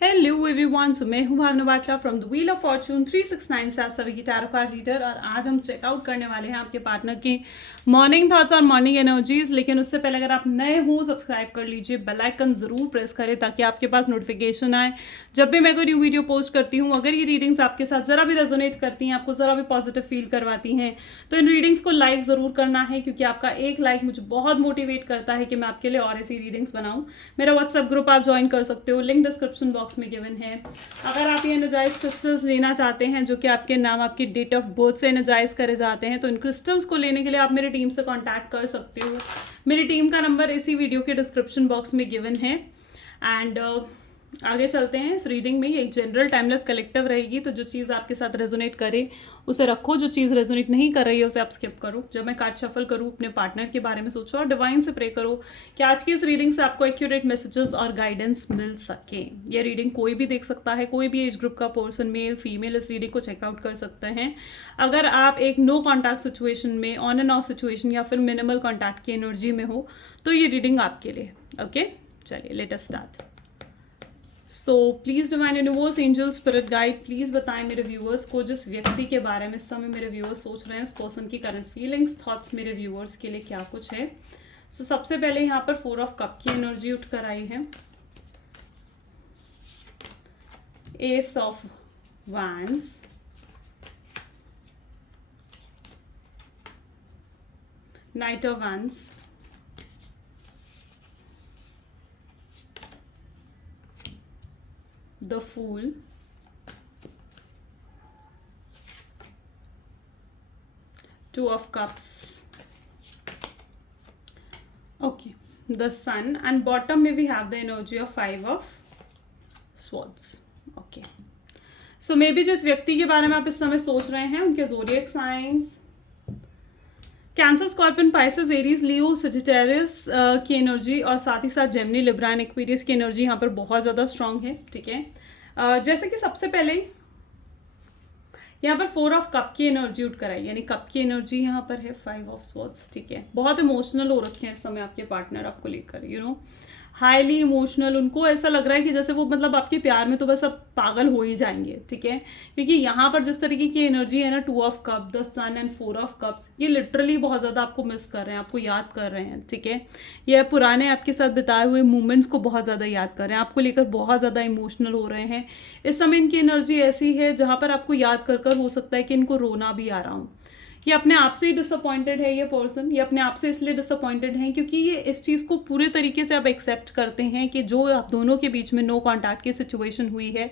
Hello everyone, so मैं हूं Bhavna Batla from the wheel of fortune 369 से आप सभी की टैरो कार्ड रीडर। और आज हम चेकआउट करने वाले हैं आपके पार्टनर की मॉर्निंग थॉट्स और मॉर्निंग एनर्जीज। लेकिन उससे पहले अगर आप नए हो सब्सक्राइब कर लीजिए, बेल आइकन जरूर प्रेस करें ताकि आपके पास नोटिफिकेशन आए जब भी मैं कोई न्यू वीडियो पोस्ट करती हूँ। अगर ये रीडिंग्स आपके साथ ज़रा भी रेजोनेट करती हैं, आपको ज़रा भी पॉजिटिव फील करवाती हैं, तो इन रीडिंग्स को लाइक ज़रूर करना है, क्योंकि आपका एक लाइक मुझे बहुत मोटिवेट करता है कि मैं आपके लिए और ऐसी रीडिंग्स बनाऊँ। मेरा व्हाट्सएप ग्रुप आप ज्वाइन कर सकते हो, लिंक डिस्क्रिप्शन बॉक्स में गिवन है। अगर आप ये एनर्जाइज क्रिस्टल्स लेना चाहते हैं जो कि आपके नाम, आपकी डेट ऑफ बर्थ से एनर्जाइज करे जाते हैं, तो इन क्रिस्टल्स को लेने के लिए आप मेरी टीम से कांटेक्ट कर सकते हो। मेरी टीम का नंबर इसी वीडियो के डिस्क्रिप्शन बॉक्स में गिवन है। एंड आगे चलते हैं इस रीडिंग में। ये एक जनरल टाइमलेस कलेक्टिव रहेगी, तो जो चीज़ आपके साथ रेजोनेट करे उसे रखो, जो चीज़ रेजोनेट नहीं कर रही है उसे आप स्किप करो। जब मैं कार्ड शफल करूँ अपने पार्टनर के बारे में सोचो और डिवाइन से प्रे करो कि आज की इस रीडिंग से आपको एक्यूरेट मैसेजेस और गाइडेंस मिल सके। ये रीडिंग कोई भी देख सकता है, कोई भी एज ग्रुप का पर्सन, मेल फीमेल, इस रीडिंग को चेकआउट कर सकते हैं। अगर आप एक नो कॉन्टैक्ट सिचुएशन में, ऑन एंड ऑफ सिचुएशन या फिर मिनिमल कॉन्टैक्ट की एनर्जी में हो, तो ये रीडिंग आपके लिए। ओके, चलिए let us start. So please divine universe, angel, spirit guide, please बताएं मेरे व्यूअर्स को जिस व्यक्ति के बारे में इस समय मेरे व्यूअर्स सोच रहे हैं, उस पर्सन की करंट फीलिंग्स, थॉट्स मेरे व्यूअर्स के लिए क्या कुछ है। सो सबसे पहले यहाँ पर 4 ऑफ कप की एनर्जी उठ कर आई है, S of wands, night of wands, the Fool, Two of Cups, okay, the Sun, and bottom में we have the energy of 5 of Swords. okay, so maybe जिस व्यक्ति के बारे में आप इस समय सोच रहे हैं उनके zodiac signs Cancer, Scorpion, Pisces, Aries, Leo, Sagittarius की एनर्जी और साथ ही साथ जेमिनी, लिब्रा एंड एक्वेरियस की एनर्जी यहाँ पर बहुत ज़्यादा स्ट्रांग है। ठीक है, जैसे कि सबसे पहले यहाँ पर 4 ऑफ कप की एनर्जी उठ कर आई, यानी कप की एनर्जी यहाँ पर है 5 ऑफ स्वॉर्ड्स। ठीक है, बहुत इमोशनल हो रखे हैं इस समय आपके पार्टनर आपको लेकर, यू नो, हाईली इमोशनल। उनको ऐसा लग रहा है कि जैसे वो मतलब आपके प्यार में तो बस अब पागल हो ही जाएंगे। ठीक है, क्योंकि यहाँ पर जिस तरीके की एनर्जी है ना, 2 of cup, the sun and 4 of cups, ये लिटरली बहुत ज़्यादा आपको मिस कर रहे हैं, आपको याद कर रहे हैं। ठीक है, ये पुराने आपके साथ बिताए हुए मोमेंट्स को बहुत ज़्यादा याद कर रहे हैं, आपको लेकर बहुत ज़्यादा इमोशनल हो रहे हैं। इस समय इनकी एनर्जी ऐसी है जहाँ पर आपको याद कर कर हो सकता है कि इनको रोना भी आ रहा हूँ। ये अपने आप से ही डिसअपॉइंटेड है, ये पर्सन, ये अपने आप से इसलिए डिसअपॉइंटेड है क्योंकि ये इस चीज़ को पूरे तरीके से अब एक्सेप्ट करते हैं कि जो आप दोनों के बीच में नो कॉन्टैक्ट की सिचुएशन हुई है,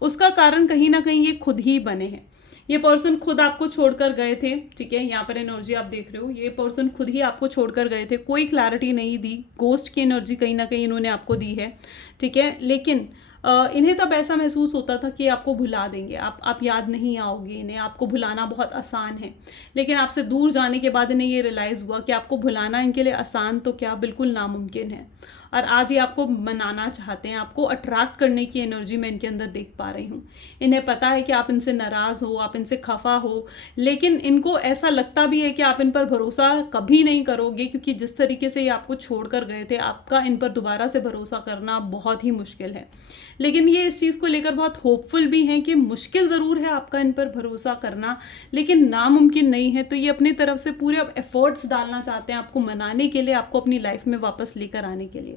उसका कारण कहीं ना कहीं ये खुद ही बने हैं। ये पर्सन खुद आपको छोड़कर गए थे। ठीक है, यहाँ पर एनर्जी आप देख रहे हो, ये पर्सन खुद ही आपको छोड़कर गए थे, कोई क्लैरिटी नहीं दी, गोस्ट की एनर्जी कहीं ना कहीं इन्होंने आपको दी है। ठीक है, लेकिन इन्हें तब ऐसा महसूस होता था कि आपको भुला देंगे, आप याद नहीं आओगे इन्हें, आपको भुलाना बहुत आसान है। लेकिन आपसे दूर जाने के बाद इन्हें ये रियलाइज़ हुआ कि आपको भुलाना इनके लिए आसान तो क्या, बिल्कुल नामुमकिन है। और आज ये आपको मनाना चाहते हैं, आपको अट्रैक्ट करने की एनर्जी मैं इनके अंदर देख पा रही हूँ। इन्हें पता है कि आप इनसे नाराज़ हो, आप इनसे खफा हो, लेकिन इनको ऐसा लगता भी है कि आप इन पर भरोसा कभी नहीं करोगे, क्योंकि जिस तरीके से ये आपको छोड़ कर गए थे, आपका इन पर दोबारा से भरोसा करना बहुत ही मुश्किल है। लेकिन ये इस चीज़ को लेकर बहुत होपफुल भी हैं कि मुश्किल ज़रूर है आपका इन पर भरोसा करना, लेकिन नामुमकिन नहीं है। तो ये अपनी तरफ से पूरे अब एफर्ट्स डालना चाहते हैं आपको मनाने के लिए, आपको अपनी लाइफ में वापस लेकर आने के लिए,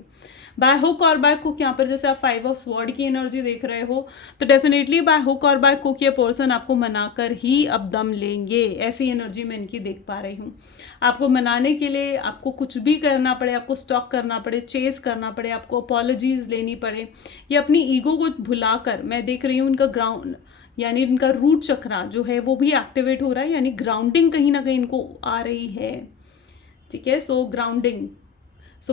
बाय हुक और बाय कुक। यहाँ पर जैसे आप 5 ऑफ स्वॉर्ड की एनर्जी देख रहे हो, तो डेफिनेटली बाय हुक और बाय कुक ये पर्सन आपको मनाकर ही अब दम लेंगे, ऐसी एनर्जी मैं इनकी देख पा रही हूँ। आपको मनाने के लिए आपको कुछ भी करना पड़े, आपको स्टॉक करना पड़े, चेस करना पड़े, आपको अपॉलॉजीज लेनी पड़े, ये अपनी ईगो को भुलाकर, मैं देख रही हूँ इनका ग्राउंड, यानी इनका रूट चक्रा जो है वो भी एक्टिवेट हो रहा है, यानी ग्राउंडिंग कहीं ना कहीं इनको आ रही है। ठीक है, सो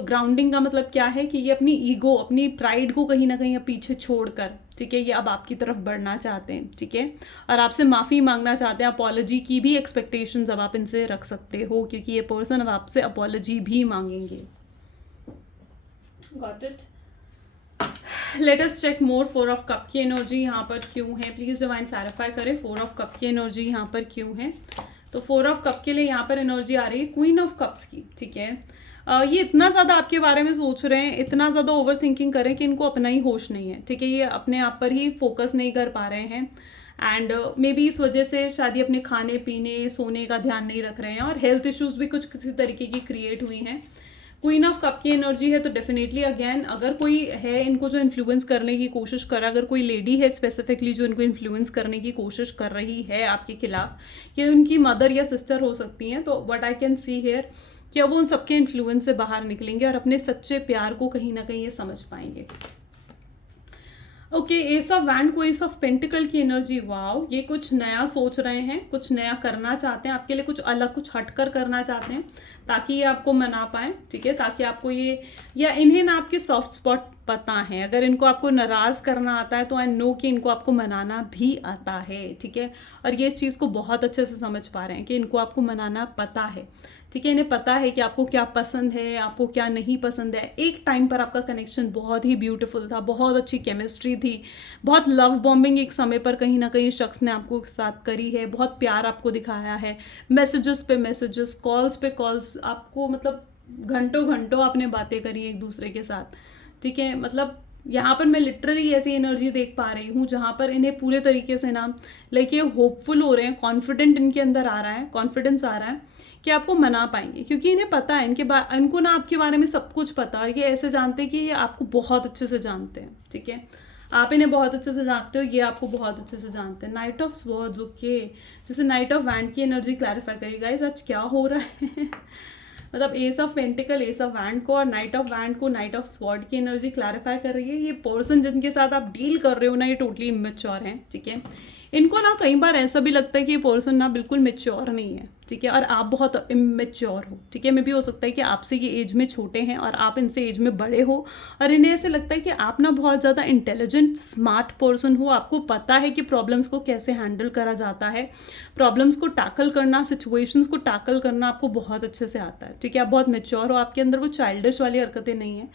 ग्राउंडिंग का मतलब क्या है कि ये अपनी ईगो, अपनी प्राइड को कहीं ना कहीं पीछे छोड़कर, ठीक है, ये अब आपकी तरफ बढ़ना चाहते हैं। ठीक है, और आपसे माफ़ी मांगना चाहते हैं, अपॉलॉजी की भी एक्सपेक्टेशंस अब आप इनसे रख सकते हो, क्योंकि ये पर्सन अब आपसे अपॉलॉजी भी मांगेंगे। Got it? Let us check more 4 of cup की एनर्जी यहाँ पर क्यों है, प्लीज़ डिवाइन क्लैरिफाई करें 4 ऑफ कप की एनर्जी यहाँ पर क्यों है। तो 4 ऑफ कप के लिए यहाँ पर एनर्जी आ रही है क्वीन ऑफ कप्स की। ठीक है, ये इतना ज़्यादा आपके बारे में सोच रहे हैं, इतना ज़्यादा ओवर थिंकिंग करें कि इनको अपना ही होश नहीं है, ठीक है। ये अपने आप पर ही फोकस नहीं कर पा रहे हैं एंड मे बी इस वजह से शायद ये अपने खाने पीने सोने का ध्यान नहीं रख रहे हैं और हेल्थ इश्यूज भी कुछ किसी तरीके की क्रिएट हुई हैं। क्वीन ऑफ कप की एनर्जी है तो डेफिनेटली अगेन अगर कोई है इनको जो इन्फ्लुएंस करने की कोशिश कर रहा है, अगर कोई लेडी है स्पेसिफिकली जो इनको इन्फ्लुएंस करने की कोशिश कर रही है आपके खिलाफ, ये उनकी मदर या सिस्टर हो सकती हैं, तो what I can see here कि अब वो उन सबके इन्फ्लुएंस से बाहर निकलेंगे और अपने सच्चे प्यार को कहीं ना कहीं ये समझ पाएंगे। ओके, एस ऑफ वैंड को एस ऑफ पेंटिकल की एनर्जी, वाओ, ये कुछ नया सोच रहे हैं, कुछ नया करना चाहते हैं, आपके लिए कुछ अलग कुछ हटकर करना चाहते हैं ताकि ये आपको मना पाए, ठीक है, ताकि आपको ये, या इन्हें ना आपके सॉफ्ट स्पॉट पता है, अगर इनको आपको नाराज़ करना आता है तो आई नो कि इनको आपको मनाना भी आता है, ठीक है, और ये इस चीज़ को बहुत अच्छे से समझ पा रहे हैं कि इनको आपको मनाना पता है, ठीक है, इन्हें पता है कि आपको क्या पसंद है, आपको क्या नहीं पसंद है। एक टाइम पर आपका कनेक्शन बहुत ही ब्यूटीफुल था, बहुत अच्छी केमिस्ट्री थी, बहुत लव बॉम्बिंग एक समय पर कहीं ना कहीं शख्स ने आपको साथ करी है, बहुत प्यार आपको दिखाया है, मैसेजेस पे मैसेजेस, कॉल्स पे कॉल्स, आपको मतलब घंटों घंटों आपने बातें करी एक दूसरे के साथ, ठीक है। मतलब यहाँ पर मैं लिटरली ऐसी एनर्जी देख पा रही हूँ जहाँ पर इन्हें पूरे तरीके से ना लाइक ये होपफुल हो रहे हैं, कॉन्फिडेंट इनके अंदर आ रहा है, कॉन्फिडेंस आ रहा है कि आपको मना पाएंगे, क्योंकि इन्हें पता है इनको ना आपके बारे में सब कुछ पता है, ये ऐसे जानते हैं कि ये आपको बहुत अच्छे से जानते हैं, ठीक है, आप इन्हें बहुत अच्छे से जानते हो, ये आपको बहुत अच्छे से जानते हैं। नाइट ऑफ स्वॉर्ड्स, ओके, जैसे नाइट ऑफ वैंड की एनर्जी क्लैरिफाई करिए गाइस, आज क्या हो रहा है मतलब S of pentacle, S of wand को और नाइट ऑफ वैंड को नाइट ऑफ स्वॉर्ड की एनर्जी क्लैरिफाई कर रही है। ये पर्सन जिनके साथ आप डील कर रहे हो ना, ये टोटली इमेच्योर हैं, ठीक है। इनको ना कई बार ऐसा भी लगता है कि ये पर्सन ना बिल्कुल मेच्योर नहीं है, ठीक है, और आप बहुत इमेच्योर हो, ठीक है। मे भी हो सकता है कि आपसे ये एज में छोटे हैं और आप इनसे एज में बड़े हो और इन्हें ऐसे लगता है कि आप ना बहुत ज़्यादा इंटेलिजेंट स्मार्ट पर्सन हो, आपको पता है कि प्रॉब्लम्स को कैसे हैंडल करा जाता है, प्रॉब्लम्स को टैकल करना, सिचुएशंस को टैकल करना आपको बहुत अच्छे से आता है, ठीक है, आप बहुत मेच्योर हो, आपके अंदर वो चाइल्डिश वाली हरकतें नहीं हैं,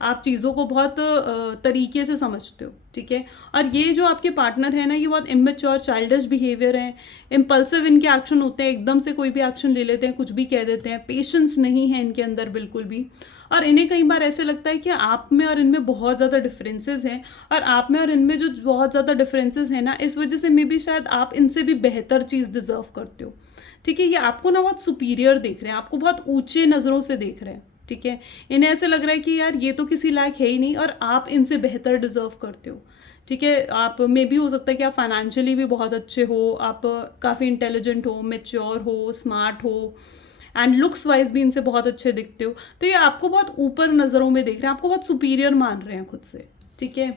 आप चीज़ों को बहुत तरीके से समझते हो, ठीक है। और ये जो आपके पार्टनर है ना, ये बहुत इमेच्योर चाइल्डिश बिहेवियर है, इम्पल्सिव इनके एक्शन होते हैं, एकदम से कोई भी एक्शन ले लेते हैं, कुछ भी कह देते हैं, पेशेंस नहीं है इनके अंदर बिल्कुल भी, और इन्हें कई बार ऐसे लगता है कि आप में और इनमें बहुत ज़्यादा डिफरेंसेस हैं, और आप में और इनमें जो बहुत ज़्यादा डिफरेंसेस हैं ना, इस वजह से मे बी शायद आप इनसे भी बेहतर चीज़ डिजर्व करते हो, ठीक है। ये आपको ना बहुत सुपीरियर देख रहे हैं, आपको बहुत ऊंचे नज़रों से देख रहे हैं, ठीक है। इन्हें ऐसे लग रहा है कि यार ये तो किसी लायक है ही नहीं और आप इनसे बेहतर डिजर्व करते हो, ठीक है। आप मे भी हो सकता है कि आप फाइनेंशियली भी बहुत अच्छे हो, आप काफ़ी इंटेलिजेंट हो, मेच्योर हो, स्मार्ट हो, एंड लुक्स वाइज भी इनसे बहुत अच्छे दिखते हो, तो ये आपको बहुत ऊपर नज़रों में देख रहे हैं, आपको बहुत सुपीरियर मान रहे हैं खुद से, ठीक है।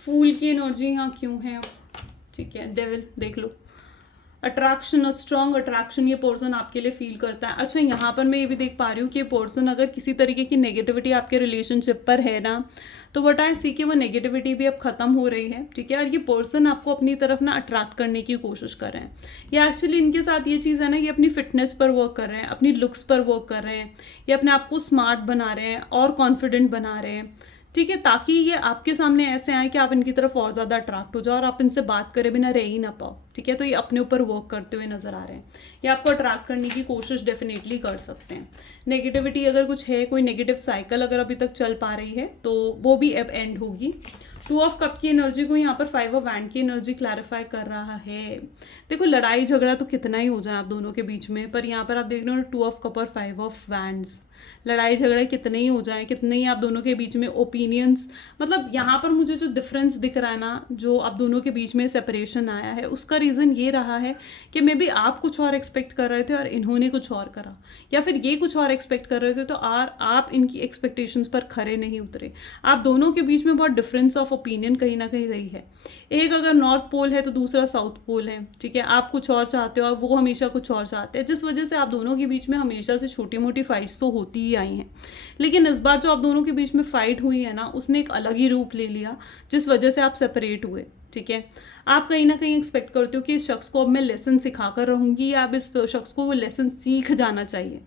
फूल की एनर्जी यहाँ क्यों है, ठीक है, डेविल देख लो, अट्रैक्शन, स्ट्रॉन्ग अट्रैक्शन ये पर्सन आपके लिए फील करता है। अच्छा, यहाँ पर मैं ये भी देख पा रही हूँ कि ये पर्सन अगर किसी तरीके की नेगेटिविटी आपके रिलेशनशिप पर है ना, तो वट आई सी कि वो नेगेटिविटी भी अब खत्म हो रही है, ठीक है, और ये पर्सन आपको अपनी तरफ ना अट्रैक्ट करने की कोशिश कर रहे हैं। या एक्चुअली इनके साथ ये चीज़ है ना, ये अपनी फिटनेस पर वर्क कर रहे हैं, अपनी लुक्स पर वर्क कर रहे हैं, ये अपने आप को स्मार्ट बना रहे हैं और कॉन्फिडेंट बना रहे हैं, ठीक है, ताकि ये आपके सामने ऐसे आए कि आप इनकी तरफ और ज़्यादा अट्रैक्ट हो जाओ और आप इनसे बात करे बिना रह ही ना पाओ, ठीक है। तो ये अपने ऊपर वर्क करते हुए नजर आ रहे हैं, ये आपको अट्रैक्ट करने की कोशिश डेफिनेटली कर सकते हैं। नेगेटिविटी अगर कुछ है, कोई नेगेटिव साइकिल अगर अभी तक चल पा रही है तो वो भी अब एंड होगी। 2 ऑफ कप की एनर्जी को यहाँ पर 5 ऑफ वैंड की एनर्जी क्लैरिफाई कर रहा है। देखो, लड़ाई झगड़ा तो कितना ही हो जाए आप दोनों के बीच में, पर यहाँ पर आप देख रहे हो 2 ऑफ कप और 5 ऑफ वैंड्स, लड़ाई झगड़े कितने ही हो जाए, कितने ही आप दोनों के बीच में ओपिनियंस, मतलब यहाँ पर मुझे जो डिफरेंस दिख रहा है ना, जो आप दोनों के बीच में सेपरेशन आया है, उसका रीज़न ये रहा है कि मे बी आप कुछ और एक्सपेक्ट कर रहे थे और इन्होंने कुछ और करा, या फिर ये कुछ और एक्सपेक्ट कर रहे थे तो आप इनकी एक्सपेक्टेशंस पर खरे नहीं उतरे। आप दोनों के बीच में बहुत डिफरेंस ऑफ ओपिनियन कहीं ना कहीं रही है। एक अगर नॉर्थ पोल है तो दूसरा साउथ पोल है, ठीक है, आप कुछ और चाहते हो और वो हमेशा कुछ और चाहते हैं, जिस वजह से आप दोनों के बीच में हमेशा से छोटी मोटी फाइट्स तो होती ही आई हैं। लेकिन इस बार जो आप दोनों के बीच में फाइट हुई है ना, उसने एक अलग ही रूप ले लिया, जिस वजह से आप सेपरेट हुए, ठीक है। आप कहीं ना कहीं एक्सपेक्ट करते हो कि इस शख्स को अब मैं लेसन सिखा कर रहूँगी, या अब इस शख्स को वो लेसन सीख जाना चाहिए,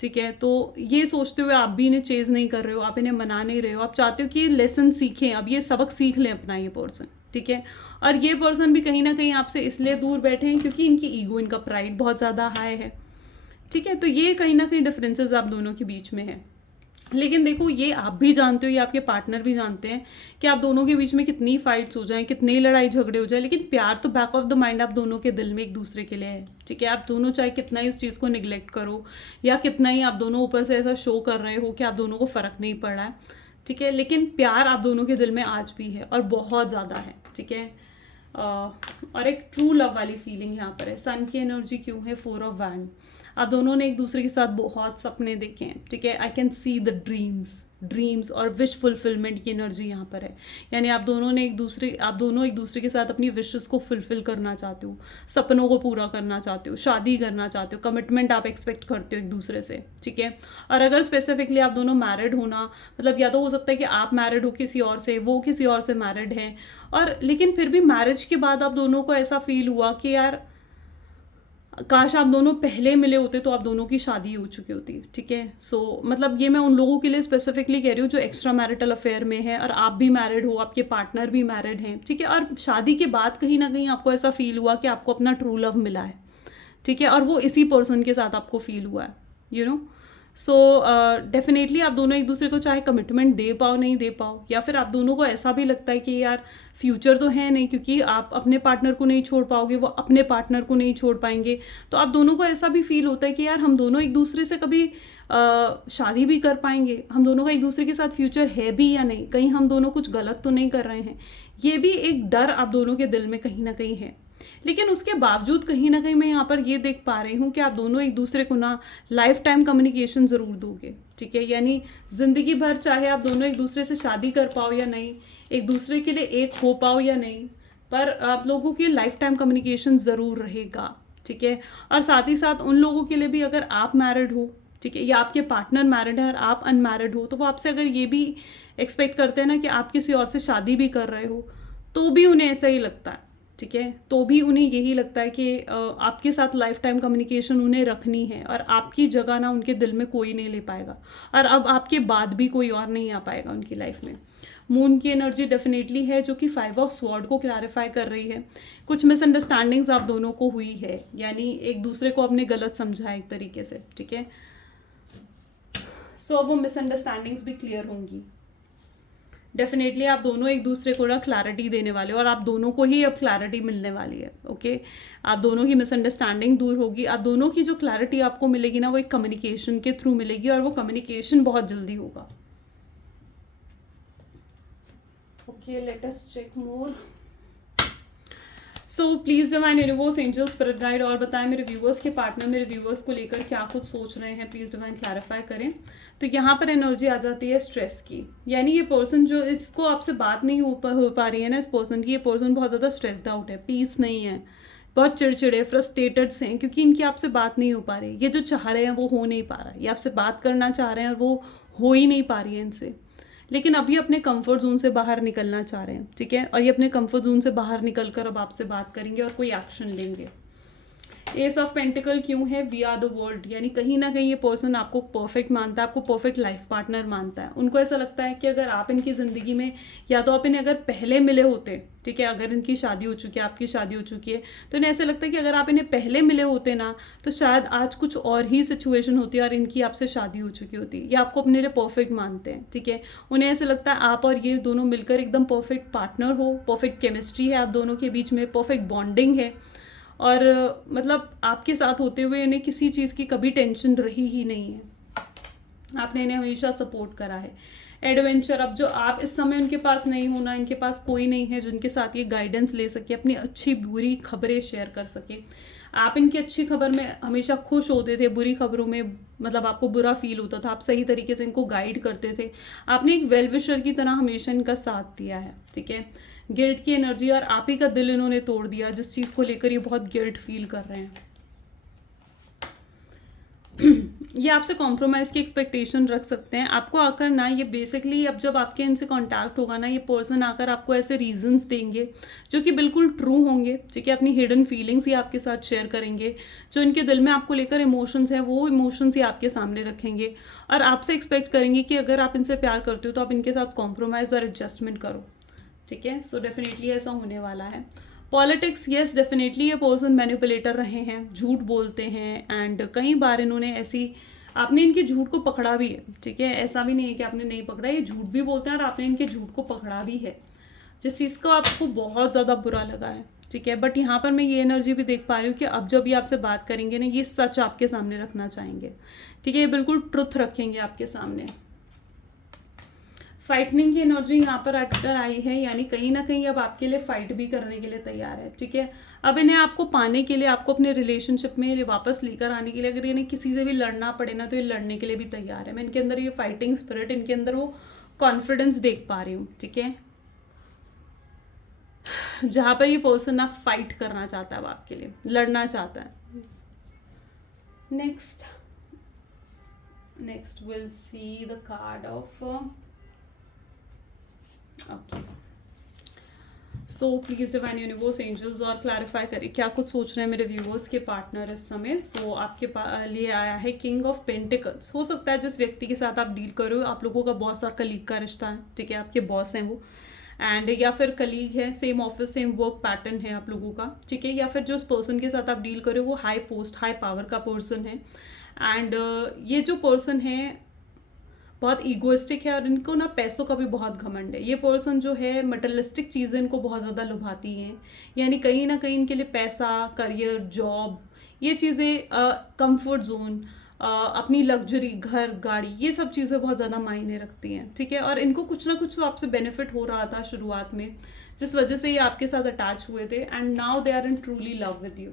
ठीक है। तो ये सोचते हुए आप भी इन्हें चेज नहीं कर रहे हो, आप इन्हें मना नहीं रहे हो, आप चाहते हो कि लेसन सीखें, अब ये सबक सीख लें अपना ये पर्सन, ठीक है। और ये पर्सन भी कहीं ना कहीं आपसे इसलिए दूर बैठे हैं क्योंकि इनकी ईगो, इनका प्राइड बहुत ज़्यादा हाई है, ठीक है, तो ये कहीं ना कहीं डिफरेंसेस आप दोनों के बीच में है। लेकिन देखो, ये आप भी जानते हो, ये आपके पार्टनर भी जानते हैं कि आप दोनों के बीच में कितनी फाइट्स हो जाएं, कितनी लड़ाई झगड़े हो जाए, लेकिन प्यार तो बैक ऑफ द माइंड आप दोनों के दिल में एक दूसरे के लिए है। ठीक है, आप दोनों चाहे कितना ही उस चीज़ को निगलेक्ट करो या कितना ही आप दोनों ऊपर से ऐसा शो कर रहे हो कि आप दोनों को फ़र्क नहीं पड़ रहा है, ठीक है, लेकिन प्यार आप दोनों के दिल में आज भी है और बहुत ज़्यादा है। ठीक है, और एक ट्रू लव वाली फीलिंग यहाँ पर है। सन की एनर्जी क्यों है? 4 ऑफ वैंड। आप दोनों ने एक दूसरे के साथ बहुत सपने देखे हैं। ठीक है, आई कैन सी द ड्रीम्स और विश फुलफिलमेंट की एनर्जी यहाँ पर है। यानी आप दोनों एक दूसरे के साथ अपनी विशेस को फुलफिल करना चाहते हो, सपनों को पूरा करना चाहते हो, शादी करना चाहते हो, कमिटमेंट आप एक्सपेक्ट करते हो एक दूसरे से। ठीक है, और अगर स्पेसिफिकली आप दोनों मैरिड होना, मतलब या तो हो सकता है कि आप मैरिड हो किसी और से, वो किसी और से मैरिड है, और लेकिन फिर भी मैरिज के बाद आप दोनों को ऐसा फील हुआ कि यार काश आप दोनों पहले मिले होते तो आप दोनों की शादी हो चुकी होती। ठीक है, सो मतलब ये मैं उन लोगों के लिए स्पेसिफिकली कह रही हूँ जो एक्स्ट्रा मैरिटल अफेयर में है और आप भी मैरिड हो, आपके पार्टनर भी मैरिड हैं। ठीक है, और शादी के बाद कहीं ना कहीं आपको ऐसा फील हुआ कि आपको अपना ट्रू लव मिला है। ठीक है, और वो इसी पर्सन के साथ आपको फील हुआ है, यू नो। सो डेफिनेटली आप दोनों एक दूसरे को चाहे कमिटमेंट दे पाओ नहीं दे पाओ, या फिर आप दोनों को ऐसा भी लगता है कि यार फ्यूचर तो है नहीं, क्योंकि आप अपने पार्टनर को नहीं छोड़ पाओगे, वो अपने पार्टनर को नहीं छोड़ पाएंगे, तो आप दोनों को ऐसा भी फील होता है कि यार हम दोनों एक दूसरे से कभी शादी भी कर पाएंगे, हम दोनों का एक दूसरे के साथ फ्यूचर है भी या नहीं, कहीं हम दोनों कुछ गलत तो नहीं कर रहे हैं। ये भी एक डर आप दोनों के दिल में कहीं ना कहीं है। लेकिन उसके बावजूद कहीं ना कहीं मैं यहाँ पर ये देख पा रही हूँ कि आप दोनों एक दूसरे को ना लाइफ टाइम कम्युनिकेशन ज़रूर दोगे। ठीक है, यानी ज़िंदगी भर चाहे आप दोनों एक दूसरे से शादी कर पाओ या नहीं, एक दूसरे के लिए एक हो पाओ या नहीं, पर आप लोगों की लाइफ टाइम कम्युनिकेशन ज़रूर रहेगा। ठीक है, और साथ ही साथ उन लोगों के लिए भी, अगर आप मैरिड हो, ठीक है, या आपके पार्टनर मैरिड है और आप अनमैरिड हो, तो वो आपसे अगर ये भी एक्सपेक्ट करते हैं ना कि आप किसी और से शादी भी कर रहे हो, तो भी उन्हें ऐसा ही लगता है। ठीक है, तो भी उन्हें यही लगता है कि आपके साथ लाइफ टाइम कम्युनिकेशन उन्हें रखनी है, और आपकी जगह ना उनके दिल में कोई नहीं ले पाएगा, और अब आपके बाद भी कोई और नहीं आ पाएगा उनकी लाइफ में। मून की एनर्जी डेफिनेटली है, जो कि 5 ऑफ स्वॉर्ड को क्लैरिफाई कर रही है। कुछ मिसअंडरस्टैंडिंग्स आप दोनों को हुई है, यानी एक दूसरे को आपने गलत समझा एक तरीके से। ठीक है, सो वो मिसअंडरस्टैंडिंग्स भी क्लियर होंगी। डेफिनेटली आप दोनों एक दूसरे को ना क्लैरिटी देने वाले हो, और आप दोनों को ही अब क्लैरिटी मिलने वाली है। ओके, आप दोनों की मिसअंडरस्टैंडिंग दूर होगी, आप दोनों की जो क्लैरिटी आपको मिलेगी ना, वो एक कम्युनिकेशन के थ्रू मिलेगी, और वो कम्युनिकेशन बहुत जल्दी होगा। Okay, let us check more. So please divine universe, angel, spirit guide, और बताएं मेरे व्यूवर्स के पार्टनर मेरे व्यूवर्स को लेकर क्या कुछ सोच रहे हैं। प्लीज़ डिवाइन क्लैरिफाई करें। तो यहाँ पर एनर्जी आ जाती है स्ट्रेस की, यानी ये पर्सन जो इसको आपसे बात नहीं हो पा रही है ना, इस पर्सन की, ये पर्सन बहुत ज़्यादा स्ट्रेस्ड आउट है, पीस नहीं है, बहुत चिड़चिड़े फ्रस्ट्रेटेड से हैं, क्योंकि इनकी आपसे बात नहीं हो पा रही। ये जो चाह रहे हैं वो हो नहीं पा रहा है, ये आपसे बात करना चाह रहे हैं और वो हो ही नहीं पा रही है इनसे, लेकिन अभी अपने कंफर्ट जोन से बाहर निकलना चाह रहे हैं। ठीक है, और ये अपने कंफर्ट जोन से बाहर निकलकर अब आपसे बात करेंगे और कोई एक्शन लेंगे। एस ऑफ पेंटिकल क्यों है? वी आर द वर्ल्ड, यानी कहीं ना कहीं ये पर्सन आपको परफेक्ट मानता है, आपको परफेक्ट लाइफ पार्टनर मानता है। उनको ऐसा लगता है कि अगर आप इनकी ज़िंदगी में, या तो आप इन्हें अगर पहले मिले होते, ठीक है, अगर इनकी शादी हो चुकी है, आपकी शादी हो चुकी है, तो इन्हें ऐसा लगता है कि अगर आप इन्हें पहले मिले होते ना, तो शायद आज कुछ और ही सिचुएशन होती है और इनकी आपसे शादी हो चुकी होती। ये आपको अपने लिए परफेक्ट मानते हैं। ठीक है, उन्हें ऐसा लगता है आप और ये दोनों मिलकर एकदम परफेक्ट पार्टनर हो, परफेक्ट केमिस्ट्री है आप दोनों के बीच में, परफेक्ट बॉन्डिंग है, और मतलब आपके साथ होते हुए इन्हें किसी चीज़ की कभी टेंशन रही ही नहीं है। आपने इन्हें हमेशा सपोर्ट करा है। एडवेंचर, अब जो आप इस समय उनके पास नहीं होना, इनके पास कोई नहीं है जिनके साथ ये गाइडेंस ले सके, अपनी अच्छी बुरी खबरें शेयर कर सके। आप इनकी अच्छी खबर में हमेशा खुश होते थे, बुरी खबरों में मतलब आपको बुरा फील होता था, आप सही तरीके से इनको गाइड करते थे। आपने एक वेल विशर की तरह हमेशा इनका साथ दिया है। ठीक है, गिल्ट की एनर्जी, और आप ही का दिल इन्होंने तोड़ दिया, जिस चीज़ को लेकर ये बहुत गिल्ट फील कर रहे हैं। ये आपसे कॉम्प्रोमाइज़ की एक्सपेक्टेशन रख सकते हैं। आपको आकर ना, ये बेसिकली अब जब आपके इनसे कांटेक्ट होगा ना, ये पर्सन आकर आपको ऐसे रीजंस देंगे जो कि बिल्कुल ट्रू होंगे। ठीक है, अपनी हिडन फीलिंग्स ही आपके साथ शेयर करेंगे, जो इनके दिल में आपको लेकर इमोशंस हैं, वो इमोशंस ही आपके सामने रखेंगे, और आपसे एक्सपेक्ट करेंगे कि अगर आप इनसे प्यार करते हो तो आप इनके साथ कॉम्प्रोमाइज़ और एडजस्टमेंट करो। ठीक है, सो डेफिनेटली ऐसा होने वाला है। पॉलिटिक्स, येस डेफिनेटली ये पर्सन मैनिपुलेटर रहे हैं, झूठ बोलते हैं एंड कई बार इन्होंने ऐसी, आपने इनके झूठ को पकड़ा भी है, ठीक है, ऐसा भी नहीं है कि आपने नहीं पकड़ा, ये झूठ भी बोलते हैं और आपने इनके झूठ को पकड़ा भी है, जिस चीज़ का आपको बहुत ज़्यादा बुरा लगा है, ठीक है। बट यहाँ पर मैं ये एनर्जी भी देख पा रही हूँ कि अब जब ये आपसे बात करेंगे ना, ये सच आपके सामने रखना चाहेंगे, ठीक है, ये बिल्कुल ट्रुथ रखेंगे आपके सामने। फाइटिंग की एनर्जी यहाँ पर अटकर आई है, यानी कहीं ना कहीं अब आपके लिए फाइट भी करने के लिए तैयार है, ठीक है। अब इन्हें आपको पाने के लिए, आपको अपने रिलेशनशिप में वापस लेकर आने के लिए अगर इन्हें किसी से भी लड़ना पड़े ना, तो ये लड़ने के लिए भी तैयार है। मैं इनके अंदर ये फाइटिंग स्पिरिट, इनके अंदर वो कॉन्फिडेंस देख पा रही हूँ, ठीक है, जहाँ पर ये पर्सन ना फाइट करना चाहता है, अब आपके लिए लड़ना चाहता है। Next will see the card of okay, so please divine universe angels और क्लैरिफाई करिए क्या कुछ सोच रहे हैं मेरे व्यूअर्स के पार्टनर इस समय। सो आपके लिए आया है किंग ऑफ पेंटिकल्स। हो सकता है जिस व्यक्ति के साथ आप डील कर रहे हो, आप लोगों का बॉस और कलीग का रिश्ता है, ठीक है, आपके बॉस हैं वो, एंड या फिर कलीग है, same office same work pattern है आप लोगों का, ठीक है, या फिर जो उस पर्सन के साथ आप डील कर रहे हो वो हाई पोस्ट हाई पावर का पर्सन है, एंड ये जो पर्सन है बहुत ईगोइस्टिक है और इनको ना पैसों का भी बहुत घमंड है। ये पर्सन जो है मटेरियलिस्टिक चीज़ें इनको बहुत ज़्यादा लुभाती हैं, यानी कहीं ना कहीं इनके लिए पैसा, करियर, जॉब, ये चीज़ें, कंफर्ट जोन, अपनी लग्जरी, घर, गाड़ी, ये सब चीज़ें बहुत ज़्यादा मायने रखती हैं, ठीक है। और इनको कुछ ना कुछ तो आपसे बेनिफिट हो रहा था शुरुआत में, जिस वजह से ये आपके साथ अटैच हुए थे, and now they are in truly love with you.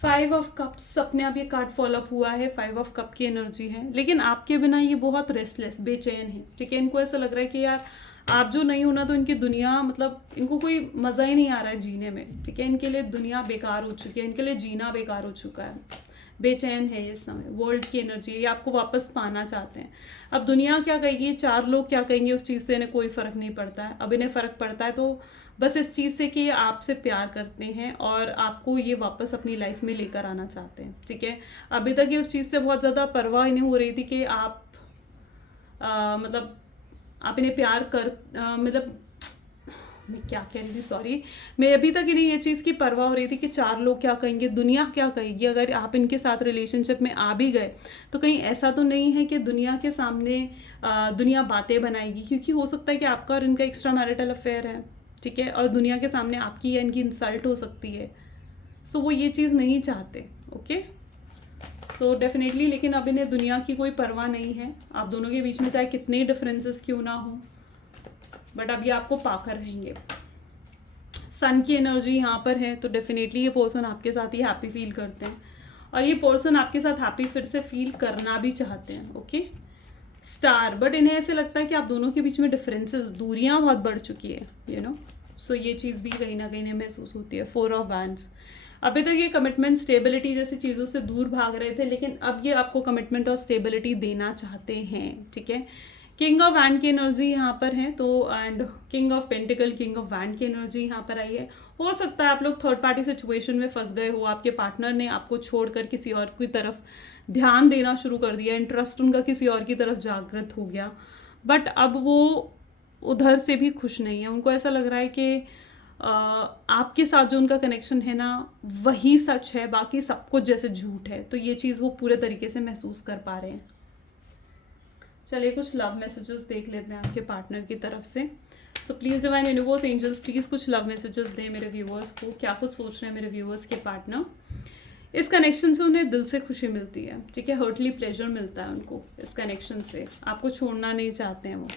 5 of cups अपने आप ये कार्ड फॉलोअप हुआ है, 5 ऑफ कप की एनर्जी है, लेकिन आपके बिना ये बहुत रेस्टलेस, बेचैन है, ठीक है। इनको ऐसा लग रहा है कि यार आप जो नहीं हो ना, तो इनकी दुनिया, मतलब इनको कोई मज़ा ही नहीं आ रहा है जीने में, ठीक है। इनके लिए दुनिया बेकार हो चुकी है, इनके लिए जीना बेकार हो चुका है, बेचैन है इस समय। वर्ल्ड की एनर्जी है, ये आपको वापस पाना चाहते हैं। अब दुनिया क्या कहेगी, 4 लोग क्या कहेंगे, उस चीज़ से इन्हें कोई फ़र्क नहीं पड़ता है। अब इन्हें फ़र्क पड़ता है तो बस इस चीज़ से कि ये आपसे प्यार करते हैं और आपको ये वापस अपनी लाइफ में लेकर आना चाहते हैं, ठीक है। अभी तक ये उस चीज़ से बहुत ज़्यादा परवाह इन्हें हो रही थी कि आप मतलब आप इन्हें प्यार कर मतलब मैं क्या कह रही थी, सॉरी, मैं अभी तक इन्हें ये चीज़ की परवाह हो रही थी कि 4 लोग क्या कहेंगे, दुनिया क्या कहेगी। अगर आप इनके साथ रिलेशनशिप में आ भी गए तो कहीं ऐसा तो नहीं है कि दुनिया के सामने दुनिया बातें बनाएगी, क्योंकि हो सकता है कि आपका और इनका एक्स्ट्रा मैरिटल अफेयर है, ठीक है, और दुनिया के सामने आपकी या इनकी इंसल्ट हो सकती है। सो वो ये चीज़ नहीं चाहते, ओके। सो डेफिनेटली, लेकिन अब इन्हें दुनिया की कोई परवाह नहीं है। आप दोनों के बीच में चाहे कितने डिफरेंसेस क्यों ना हो, बट अब ये आपको पाकर रहेंगे। सन की एनर्जी यहाँ पर है, तो डेफिनेटली ये पर्सन आपके साथ ही हैप्पी फील करते हैं और ये पर्सन आपके साथ हैप्पी फिर से फील करना भी चाहते हैं, ओके। स्टार, बट इन्हें ऐसे लगता है कि आप दोनों के बीच में डिफरेंसेस, दूरियां बहुत बढ़ चुकी है, यू नो। सो ये चीज़ भी कहीं ना कहीं महसूस होती है। 4 ऑफ वैंड्स, अभी तक ये कमिटमेंट, स्टेबिलिटी जैसी चीज़ों से दूर भाग रहे थे, लेकिन अब ये आपको कमिटमेंट और स्टेबिलिटी देना चाहते हैं, ठीक है। किंग ऑफ वैंड की एनर्जी यहाँ पर है, तो and king of pentacle, king of wand की एनर्जी यहाँ पर आई है। हो सकता है आप लोग थर्ड पार्टी सिचुएशन में फंस गए हो, आपके पार्टनर ने आपको छोड़कर किसी और की तरफ ध्यान देना शुरू कर दिया, इंटरेस्ट उनका किसी और की तरफ जागृत हो गया, बट अब वो उधर से भी खुश नहीं है। उनको ऐसा लग रहा है कि आपके साथ जो उनका कनेक्शन है ना, वही सच है, बाकी सब कुछ जैसे झूठ है। तो ये चीज़ वो पूरे तरीके से महसूस कर पा रहे हैं। चलिए कुछ लव मैसेजेस देख लेते हैं आपके पार्टनर की तरफ से। So please divine universe angels please कुछ लव मैसेजेस दें मेरे व्यूअर्स को, क्या कुछ सोच रहे हैं मेरे व्यूअर्स के पार्टनर। इस कनेक्शन से उन्हें दिल से खुशी मिलती है, ठीक है, हार्टली प्लेजर मिलता है उनको इस कनेक्शन से, आपको छोड़ना नहीं चाहते हैं वो।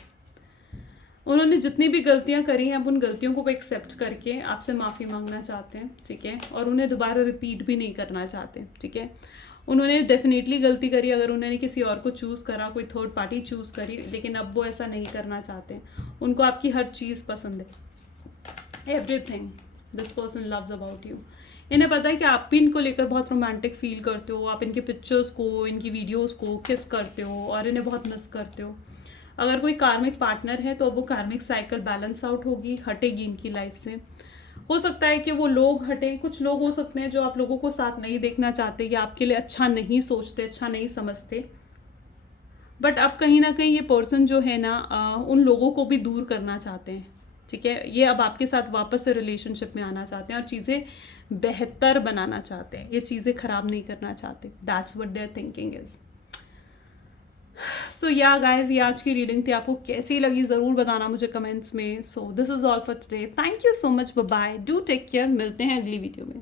उन्होंने जितनी भी गलतियां करी हैं, अब उन गलतियों को एक्सेप्ट करके आपसे माफ़ी मांगना चाहते हैं, ठीक है, और उन्हें दोबारा रिपीट भी नहीं करना चाहते, ठीक है। उन्होंने डेफिनेटली गलती करी अगर उन्होंने किसी और को चूज़ करा, कोई थर्ड पार्टी चूज़ करी, लेकिन अब वो ऐसा नहीं करना चाहते। उनको आपकी हर चीज़ पसंद है, everything this person loves about you. इन्हें पता है कि आप भी इनको लेकर बहुत रोमांटिक फील करते हो, आप इनके पिक्चर्स को, इनकी वीडियोस को किस करते हो और इन्हें बहुत मिस करते हो। अगर कोई कार्मिक पार्टनर है तो वो कार्मिक साइकिल बैलेंस आउट होगी, हटेगी इनकी लाइफ से। हो सकता है कि वो लोग हटें, कुछ लोग हो सकते हैं जो आप लोगों को साथ नहीं देखना चाहते या आपके लिए अच्छा नहीं सोचते, अच्छा नहीं समझते, बट अब कहीं ना कहीं ये पर्सन जो है ना उन लोगों को भी दूर करना चाहते हैं, ठीक है, ये अब आपके साथ वापस से रिलेशनशिप में आना चाहते हैं और चीज़ें बेहतर बनाना चाहते हैं, ये चीज़ें ख़राब नहीं करना चाहते. That's what their thinking is. So yeah guys, ये आज की रीडिंग थी. आपको कैसी लगी ज़रूर बताना मुझे कमेंट्स में. So this is all for today. Thank you so much. Bye. Do take care. मिलते हैं अगली वीडियो में.